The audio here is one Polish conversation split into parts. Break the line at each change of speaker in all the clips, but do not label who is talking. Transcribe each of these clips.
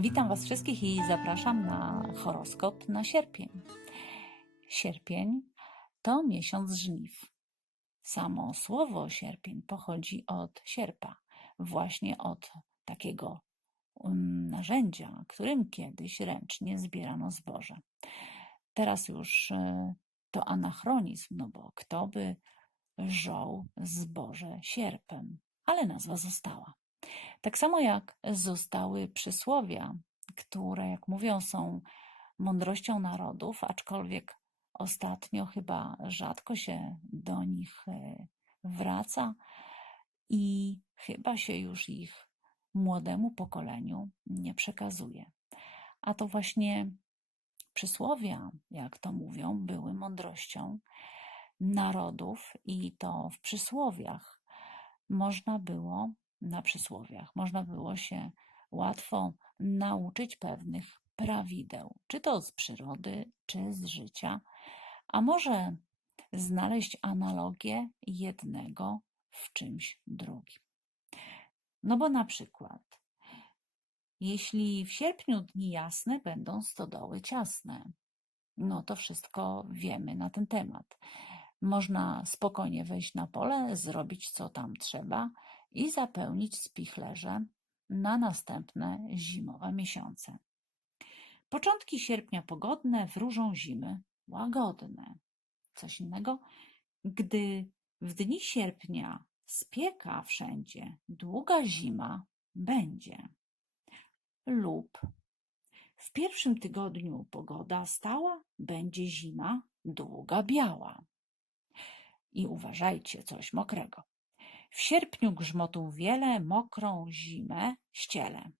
Witam Was wszystkich i zapraszam na horoskop na sierpień. Sierpień to miesiąc żniw. Samo słowo sierpień pochodzi od sierpa, właśnie od takiego um, narzędzia, którym kiedyś ręcznie zbierano zboże. Teraz już e, to anachronizm, no bo kto by żął zboże sierpem, ale nazwa została. Tak samo jak zostały przysłowia, które, jak mówią, są mądrością narodów, aczkolwiek ostatnio chyba rzadko się do nich e, wraca i chyba się już ich młodemu pokoleniu nie przekazuje. A to właśnie przysłowia, jak to mówią, były mądrością narodów i to w przysłowiach można było na przysłowiach. Można było się łatwo nauczyć pewnych prawideł, czy to z przyrody, czy z życia, a może znaleźć analogię jednego w czymś drugim. No bo na przykład, jeśli w sierpniu dni jasne będą stodoły ciasne, no to wszystko wiemy na ten temat. Można spokojnie wejść na pole, zrobić co tam trzeba i zapełnić spichlerze na następne zimowe miesiące. Początki sierpnia pogodne, wróżą zimy łagodne. Coś innego, gdy w dni sierpnia spieka wszędzie, długa zima będzie. Lub w pierwszym tygodniu pogoda stała, będzie zima długa biała. I uważajcie, coś mokrego. W sierpniu grzmotów wiele, mokrą zimę ściele.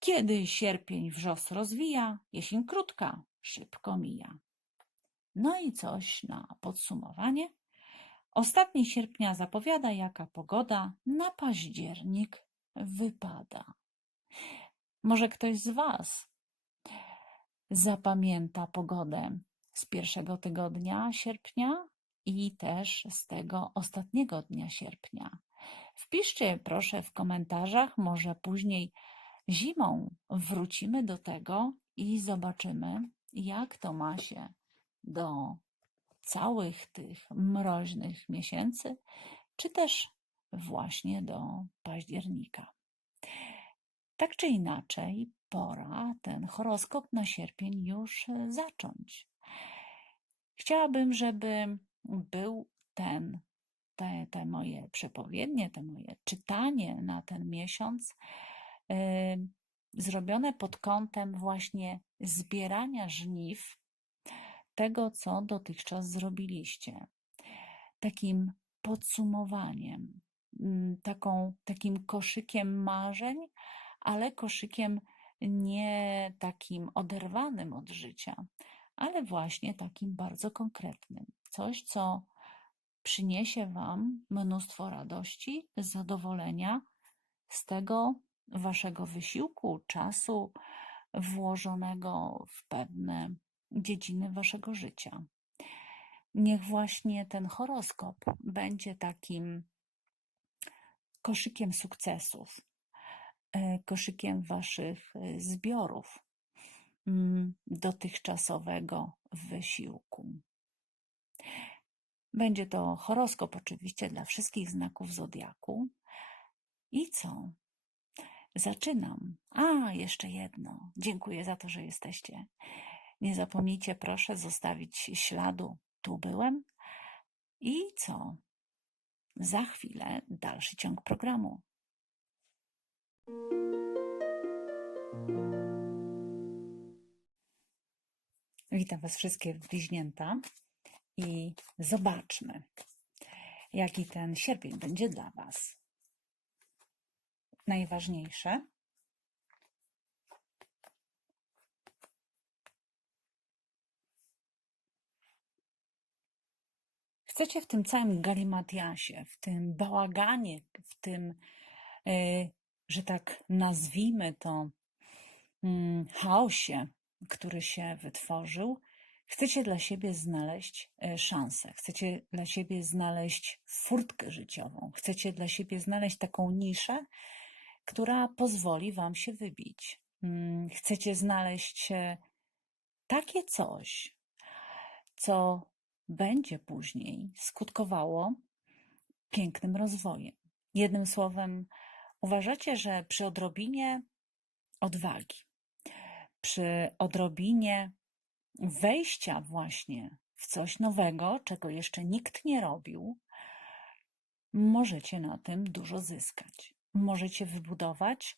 Kiedy sierpień wrzos rozwija, jesień krótka, szybko mija. No i coś na podsumowanie. Ostatni sierpnia zapowiada, jaka pogoda na październik wypada. Może ktoś z Was zapamięta pogodę z pierwszego tygodnia sierpnia i też z tego ostatniego dnia sierpnia. Wpiszcie proszę w komentarzach, może później zimą wrócimy do tego i zobaczymy, jak to ma się do całych tych mroźnych miesięcy, czy też właśnie do października. Tak czy inaczej, pora ten horoskop na sierpień już zacząć. Chciałabym, żeby był ten, te, te moje przepowiednie, te moje czytanie na ten miesiąc yy, zrobione pod kątem właśnie zbierania żniw tego, co dotychczas zrobiliście. Takim podsumowaniem, mm, taką, takim koszykiem marzeń, ale koszykiem nie takim oderwanym od życia, ale właśnie takim bardzo konkretnym. Coś, co przyniesie Wam mnóstwo radości, zadowolenia z tego Waszego wysiłku, czasu włożonego w pewne dziedziny Waszego życia. Niech właśnie ten horoskop będzie takim koszykiem sukcesów, e, koszykiem Waszych e, zbiorów dotychczasowego wysiłku. Będzie to horoskop oczywiście dla wszystkich znaków zodiaku. I co? Zaczynam. A, jeszcze jedno. Dziękuję za to, że jesteście. Nie zapomnijcie, proszę, zostawić śladu. Tu byłem. I co? Za chwilę dalszy ciąg programu. Witam Was wszystkich bliźnięta i zobaczmy, jaki ten sierpień będzie dla Was. Najważniejsze chcecie w tym całym galimatiasie, w tym bałaganie, w tym, e, że tak nazwijmy to, mm, chaosie, który się wytworzył, chcecie dla siebie znaleźć e, szansę, chcecie dla siebie znaleźć furtkę życiową, chcecie dla siebie znaleźć taką niszę, która pozwoli Wam się wybić. Mm, Chcecie znaleźć e, takie coś, co będzie później skutkowało pięknym rozwojem. Jednym słowem, uważacie, że przy odrobinie odwagi, przy odrobinie wejścia właśnie w coś nowego, czego jeszcze nikt nie robił, możecie na tym dużo zyskać. Możecie wybudować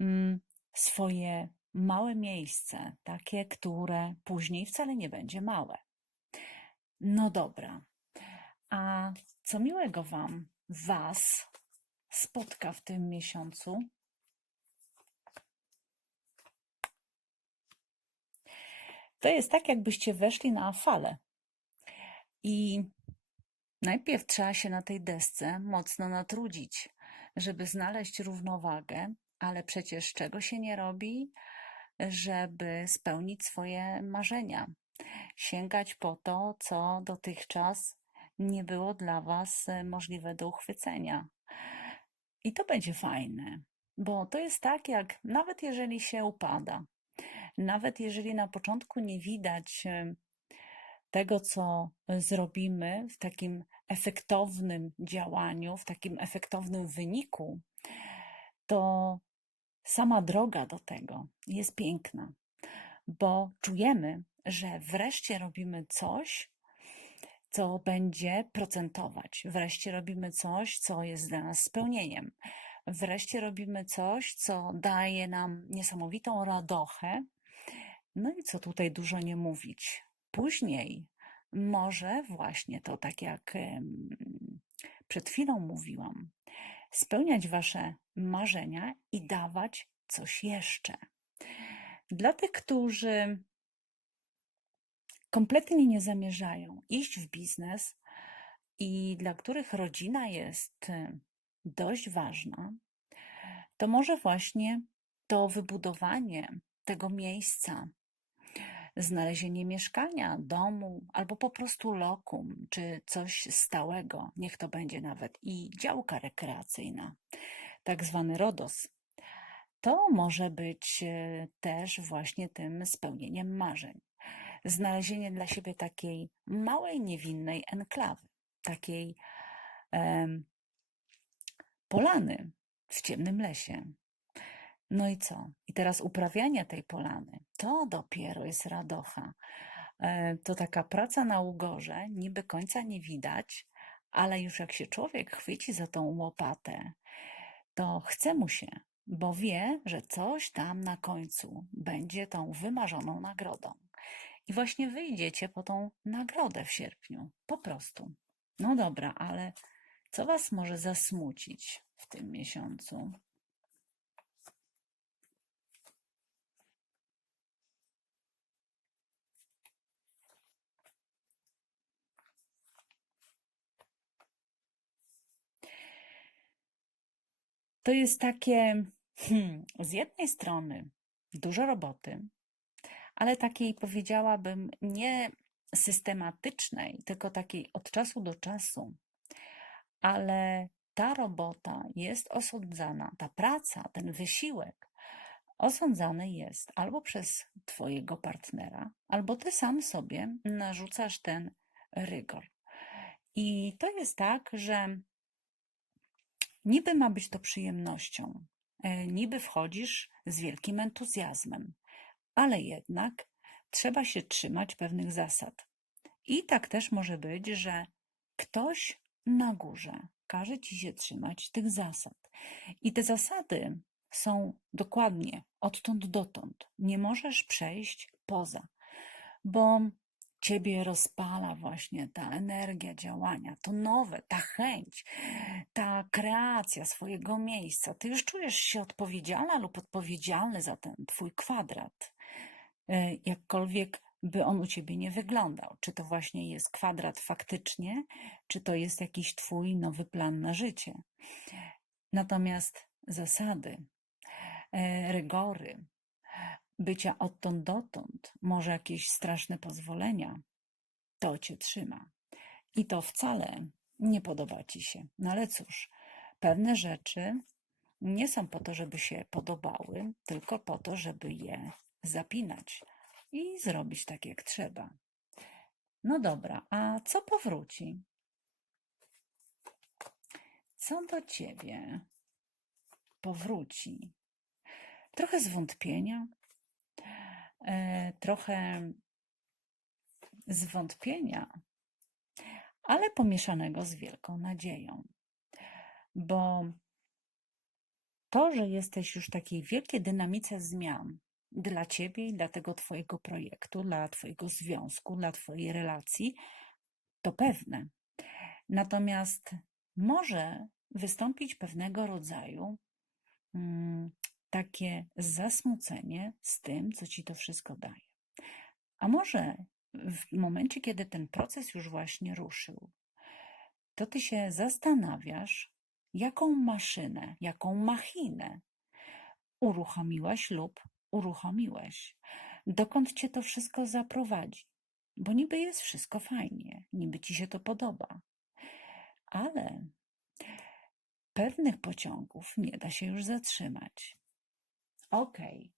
mm, swoje małe miejsce, takie, które później wcale nie będzie małe. No dobra. A co miłego Wam, Was spotka w tym miesiącu? To jest tak, jakbyście weszli na falę. I najpierw trzeba się na tej desce mocno natrudzić, żeby znaleźć równowagę, ale przecież czego się nie robi, żeby spełnić swoje marzenia, sięgać po to, co dotychczas nie było dla Was e, możliwe do uchwycenia. I to będzie fajne, bo to jest tak, jak nawet jeżeli się upada, nawet jeżeli na początku nie widać e, tego, co zrobimy w takim efektownym działaniu, w takim efektownym wyniku, to sama droga do tego jest piękna, bo czujemy, że wreszcie robimy coś, co będzie procentować. Wreszcie robimy coś, co jest dla nas spełnieniem. Wreszcie robimy coś, co daje nam niesamowitą radochę. No i co tutaj dużo nie mówić. Później może właśnie to, tak jak przed chwilą mówiłam, spełniać Wasze marzenia i dawać coś jeszcze. Dla tych, którzy kompletnie nie zamierzają iść w biznes i dla których rodzina jest y, dość ważna, to może właśnie to wybudowanie tego miejsca, znalezienie mieszkania, domu albo po prostu lokum, czy coś stałego, niech to będzie nawet i działka rekreacyjna, tak zwany RODOS. To może być y, też właśnie tym spełnieniem marzeń znalezienie dla siebie takiej małej, niewinnej enklawy, takiej em, polany w ciemnym lesie. No i co? I teraz uprawianie tej polany, to dopiero jest radocha. E, To taka praca na ugorze, niby końca nie widać, ale już jak się człowiek chwyci za tą łopatę, to chce mu się, bo wie, że coś tam na końcu będzie tą wymarzoną nagrodą. I właśnie wyjdziecie po tą nagrodę w sierpniu. Po prostu. No dobra, ale co Was może zasmucić w tym miesiącu? To jest takie, hmm, z jednej strony dużo roboty, ale takiej powiedziałabym nie systematycznej, tylko takiej od czasu do czasu. Ale ta robota jest osądzana, ta praca, ten wysiłek osądzany jest albo przez Twojego partnera, albo Ty sam sobie narzucasz ten rygor. I to jest tak, że niby ma być to przyjemnością, e, niby wchodzisz z wielkim entuzjazmem, ale jednak trzeba się trzymać pewnych zasad. I tak też może być, że ktoś na górze każe ci się trzymać tych zasad. I te zasady są dokładnie odtąd dotąd. Nie możesz przejść poza, bo ciebie rozpala właśnie ta energia działania, to nowe, ta chęć, ta kreacja swojego miejsca. Ty już czujesz się odpowiedzialna lub odpowiedzialny za ten twój kwadrat. E, jakkolwiek by on u ciebie nie wyglądał. Czy to właśnie jest kwadrat faktycznie, czy to jest jakiś twój nowy plan na życie. Natomiast zasady, e, rygory, bycia odtąd dotąd, może jakieś straszne pozwolenia, to cię trzyma. I to wcale nie podoba ci się. No ale cóż, pewne rzeczy nie są po to, żeby się podobały, tylko po to, żeby je zapinać i zrobić tak, jak trzeba. No dobra, a co powróci? Co do ciebie powróci? Trochę zwątpienia, trochę zwątpienia, ale pomieszanego z wielką nadzieją. Bo to, że jesteś już w takiej wielkiej dynamice zmian dla ciebie i dla tego twojego projektu, dla twojego związku, dla twojej relacji, to pewne. Natomiast może wystąpić pewnego rodzaju mm, takie zasmucenie z tym, co ci to wszystko daje. A może w momencie, kiedy ten proces już właśnie ruszył, to ty się zastanawiasz, jaką maszynę, jaką machinę uruchomiłaś lub uruchomiłeś, dokąd cię to wszystko zaprowadzi. Bo niby jest wszystko fajnie, niby ci się to podoba, ale pewnych pociągów nie da się już zatrzymać. Okej,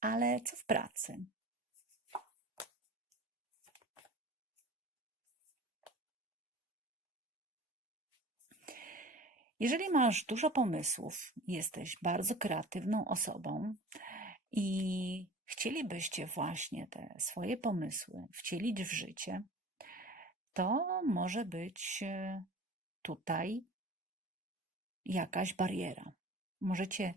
ale co w pracy? Jeżeli masz dużo pomysłów, jesteś bardzo kreatywną osobą i chcielibyście właśnie te swoje pomysły wcielić w życie, to może być e, tutaj jakaś bariera. Możecie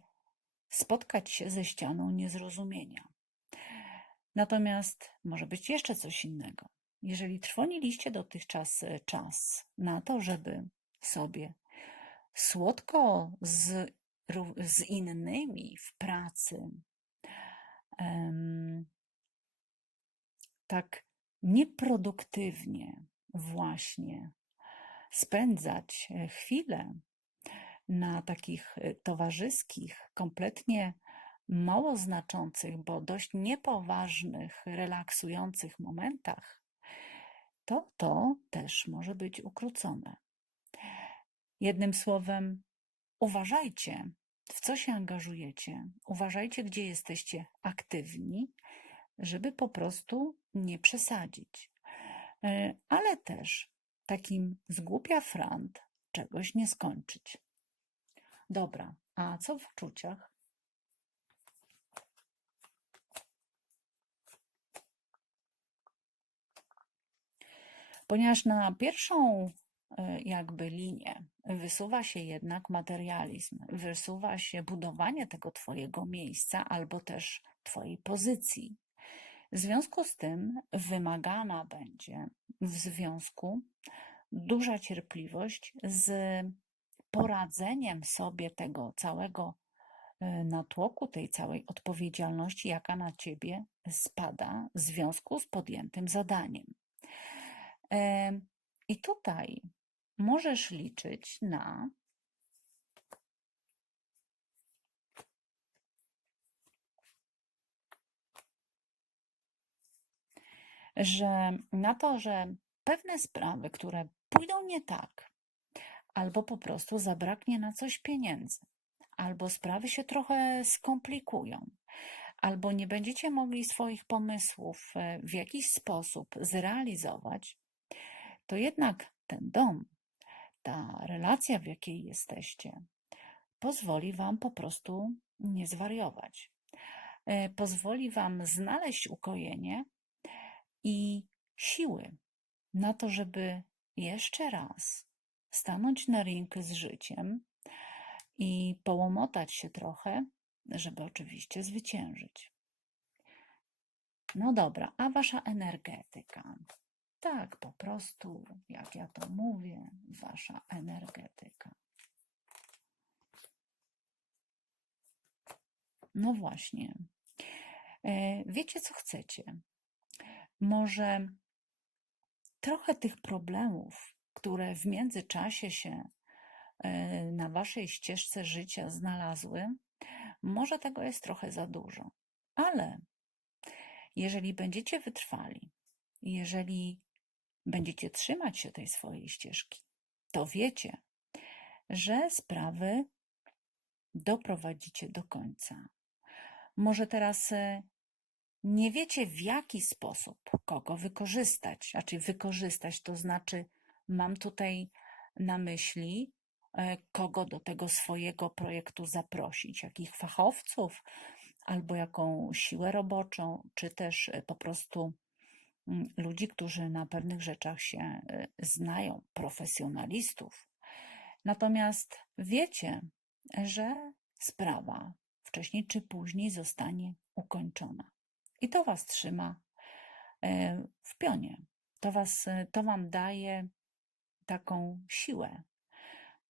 spotkać się ze ścianą niezrozumienia. Natomiast może być jeszcze coś innego. Jeżeli trwoniliście dotychczas e, czas na to, żeby sobie słodko z, z innymi w pracy, um, tak nieproduktywnie właśnie spędzać e, chwilę na takich e, towarzyskich, kompletnie mało znaczących, bo dość niepoważnych, relaksujących momentach, to to też może być ukrócone. Jednym słowem, uważajcie, w co się angażujecie, uważajcie, gdzie jesteście aktywni, żeby po prostu nie przesadzić. E, ale też takim zgłupia frant czegoś nie skończyć. Dobra, a co w uczuciach? Ponieważ na pierwszą e, jakby linię wysuwa się jednak materializm, wysuwa się budowanie tego Twojego miejsca albo też Twojej pozycji. W związku z tym wymagana będzie w związku duża cierpliwość z poradzeniem sobie tego całego e, natłoku, tej całej odpowiedzialności, jaka na ciebie spada w związku z podjętym zadaniem. I tutaj możesz liczyć na że na to, że pewne sprawy, które pójdą nie tak, albo po prostu zabraknie na coś pieniędzy, albo sprawy się trochę skomplikują, albo nie będziecie mogli swoich pomysłów e, w jakiś sposób zrealizować, to jednak ten dom, ta relacja, w jakiej jesteście, pozwoli Wam po prostu nie zwariować. E, pozwoli Wam znaleźć ukojenie i siły na to, żeby jeszcze raz stanąć na ring z życiem i połomotać się trochę, żeby oczywiście zwyciężyć. No dobra, a wasza energetyka? Tak, po prostu, jak ja to mówię, wasza energetyka. No właśnie. E, wiecie, co chcecie? Może trochę tych problemów, które w międzyczasie się e, na waszej ścieżce życia znalazły, może tego jest trochę za dużo. Ale jeżeli będziecie wytrwali, jeżeli będziecie trzymać się tej swojej ścieżki, to wiecie, że sprawy doprowadzicie do końca. Może teraz e, nie wiecie, w jaki sposób kogo wykorzystać. Znaczy, wykorzystać to znaczy, mam tutaj na myśli, e, kogo do tego swojego projektu zaprosić, jakich fachowców, albo jaką siłę roboczą, czy też e, po prostu mm, ludzi, którzy na pewnych rzeczach się e, znają, profesjonalistów. Natomiast wiecie, że sprawa wcześniej czy później zostanie ukończona. I to was trzyma w pionie. To, was, to wam daje taką siłę,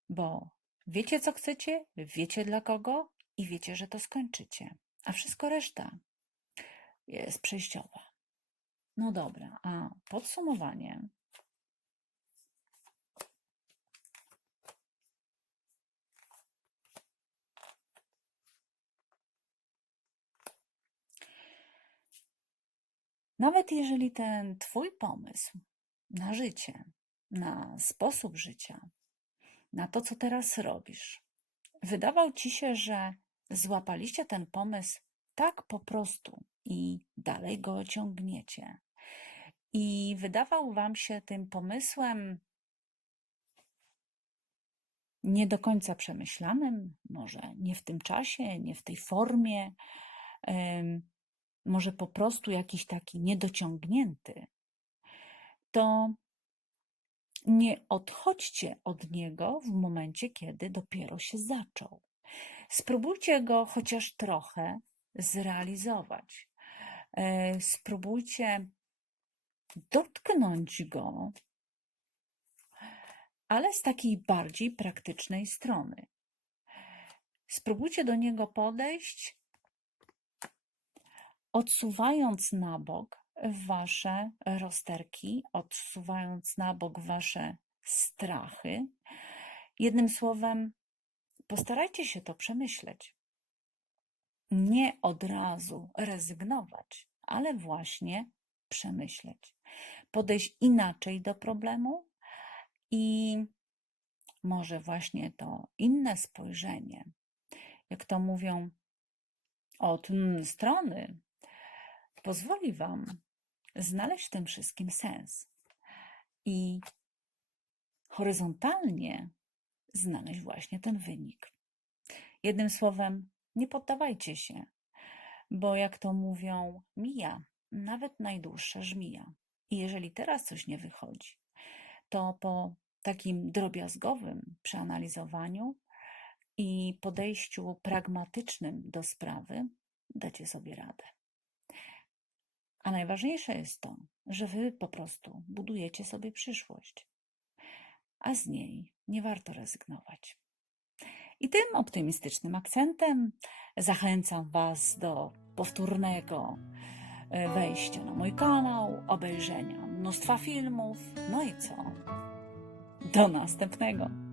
bo wiecie, co chcecie, wiecie dla kogo i wiecie, że to skończycie. A wszystko reszta jest przejściowa. No dobra, a podsumowanie. Nawet jeżeli ten Twój pomysł na życie, na sposób życia, na to, co teraz robisz, wydawał Ci się, że złapaliście ten pomysł tak po prostu i dalej go ciągniecie, i wydawał Wam się tym pomysłem nie do końca przemyślanym, może nie w tym czasie, nie w tej formie, może po prostu jakiś taki niedociągnięty, to nie odchodźcie od niego w momencie, kiedy dopiero się zaczął. Spróbujcie go chociaż trochę zrealizować. E, Spróbujcie dotknąć go, ale z takiej bardziej praktycznej strony. Spróbujcie do niego podejść, odsuwając na bok wasze rozterki, odsuwając na bok wasze strachy. Jednym słowem, postarajcie się to przemyśleć. Nie od razu rezygnować, ale właśnie przemyśleć. Podejść inaczej do problemu i może właśnie to inne spojrzenie, jak to mówią, od strony, pozwoli Wam znaleźć w tym wszystkim sens i horyzontalnie znaleźć właśnie ten wynik. Jednym słowem, nie poddawajcie się, bo jak to mówią, mija nawet najdłuższa żmija. I jeżeli teraz coś nie wychodzi, to po takim drobiazgowym przeanalizowaniu i podejściu pragmatycznym do sprawy dacie sobie radę. A najważniejsze jest to, że wy po prostu budujecie sobie przyszłość, a z niej nie warto rezygnować. I tym optymistycznym akcentem zachęcam Was do powtórnego e, wejścia na mój kanał, obejrzenia mnóstwa filmów. No i co? Do następnego.